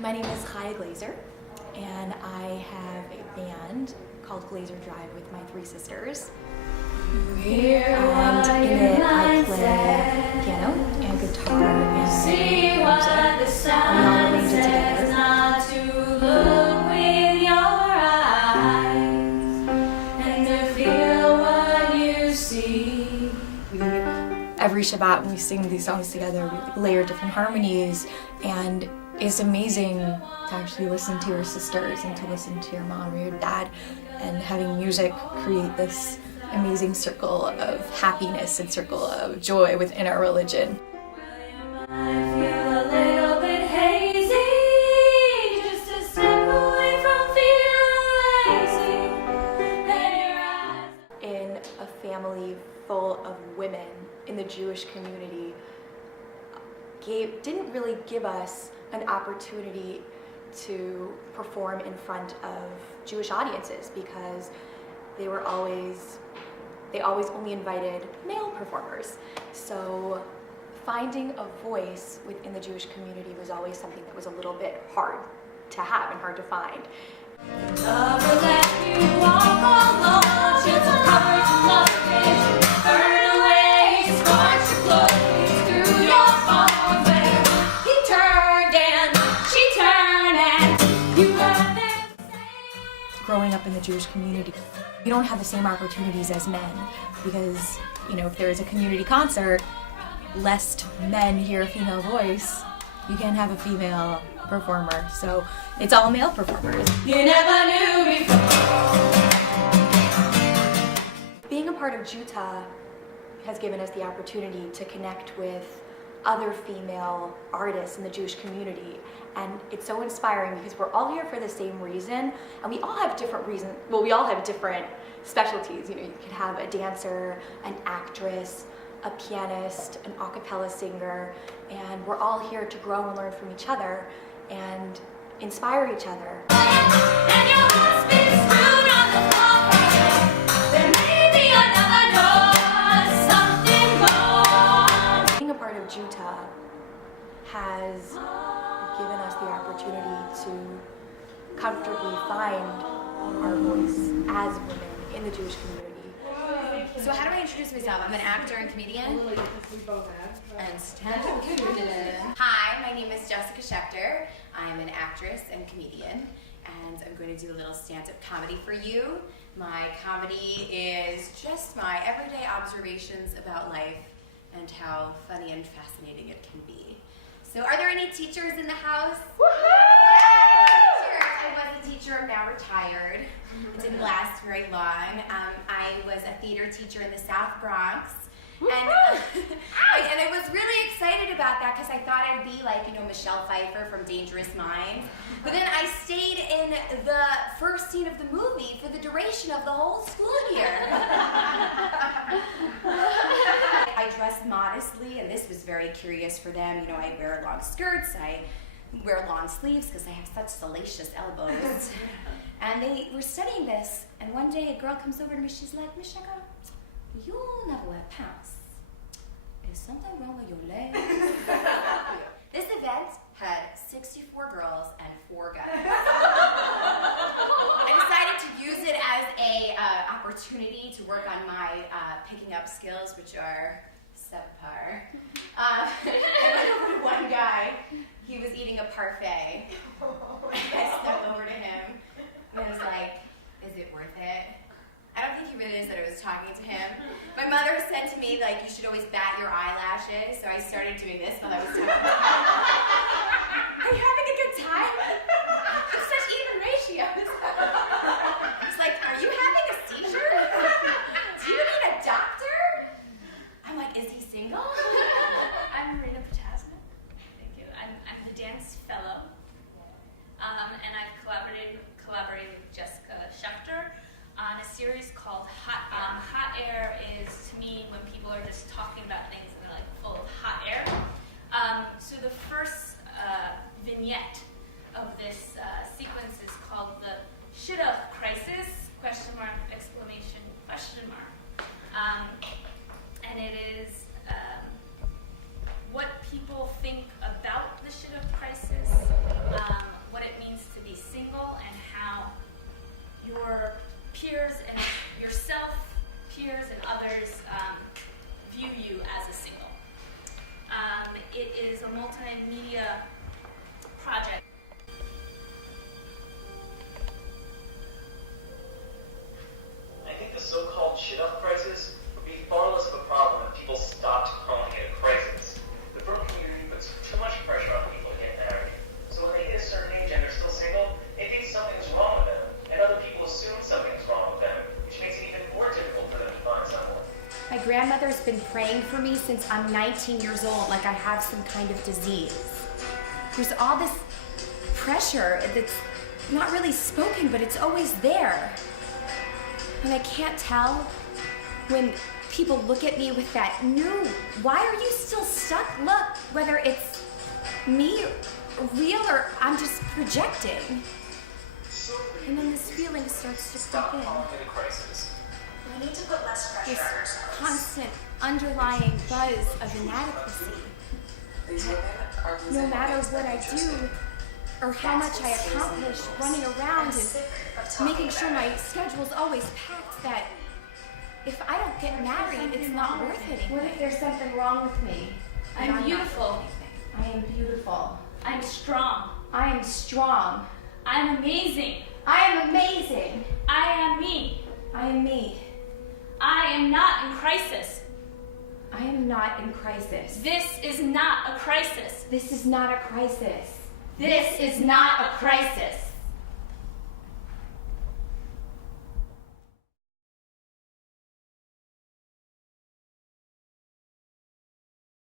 My name is Chaya Glazer, and I have a band called Glazer Drive with my three sisters. And in it, I play piano and guitar and music. We all arrange it together. Every Shabbat when we sing these songs together, we layer different harmonies, and it's amazing to actually listen to your sisters and to listen to your mom or your dad, and having music create this amazing circle of happiness and circle of joy within our religion. In a family full of women in the Jewish community, didn't really give us an opportunity to perform in front of Jewish audiences, because they always only invited male performers. So finding a voice within the Jewish community was always something that was a little bit hard to have and hard to find. Growing up in the Jewish community, you don't have the same opportunities as men, because, if there is a community concert, lest men hear a female voice, you can't have a female performer. So it's all male performers. You never knew before. Being a part of JeWTA has given us the opportunity to connect with other female artists in the Jewish community, and it's so inspiring because we're all here for the same reason, and we all have different reasons. Well, we all have different specialties. You could have a dancer, an actress, a pianist, an a cappella singer, and we're all here to grow and learn from each other and inspire each other. And your heart speaks rude on the floor. There may be another door, something more. Being a part of JeWTA has given us the opportunity to comfortably find our voice as women in the Jewish community. So how do I introduce myself? I'm an actor and comedian. And stand-up comedian. Hi, my name is Jessica Schechter. I'm an actress and comedian, and I'm going to do a little stand-up comedy for you. My comedy is just my everyday observations about life and how funny and fascinating it can be. So are there any teachers in the house? Teachers. I was a teacher, I'm now retired. It didn't last very long. I was a theater teacher in the South Bronx. And I was really excited about that because I thought I'd be like, Michelle Pfeiffer from Dangerous Minds. But then I stayed in the first scene of the movie for the duration of the whole school year. I dressed modestly, and this was very curious for them. I wear long skirts, I wear long sleeves because I have such salacious elbows. And they were studying this, and one day a girl comes over to me, she's like, Miss Schechter, you never wear pants. Is something wrong with your legs? This event had 64 girls and 4 guys. I decided to use it as a opportunity to work on my picking up skills, which are subpar. I went over to one guy. He was eating a parfait. I stepped over to him and I was like, is it worth it? I don't think he realized that I was talking to him. My mother said to me, you should always bat your eyelashes, so I started doing this while I was talking to him. Are you having a good time? Such even ratios. He's like, are you having a seizure? Do you need a doctor? I'm like, is he single? I'm Marina Potasman. Thank you. I'm the dance fellow, and I've collaborated with Jessica Schechter on a series called Hot. Hot air is, to me, when people are just talking about things and they're full of hot air. So the first vignette of this sequence is called the Shidduch crisis, question mark, exclamation, question mark. And it is what people think about the Shidduch crisis, it is a multimedia project. I think the so-called shit-up crisis would be far less of a problem if people stopped calling it a crisis. The frum community puts too much pressure on people to get married. So when they hit a certain age and they're still single, they think something's wrong with them. And other people assume something's wrong with them, which makes it even more difficult for them to find someone. My grandmother's been praying for me since I'm 19 years old, like I have some kind of disease. There's all this pressure that's not really spoken, but it's always there. And I can't tell when people look at me with that new, why are you still stuck look, whether it's me real or I'm just projecting. And then this feeling starts to creep in. We need to put less pressure This on ourselves. constant underlying buzz of inadequacy. No matter what I do or how much I accomplish running around and making sure my schedule's always packed, that if I don't get married, it's not worth anything. What if there's something wrong with me? And I'm not beautiful. worth anything? I am beautiful. I'm strong. I am strong. I'm amazing. I am amazing. I am me. I am me. I am not in crisis. I am not in crisis. This is not a crisis. This is not a crisis. This is not a crisis.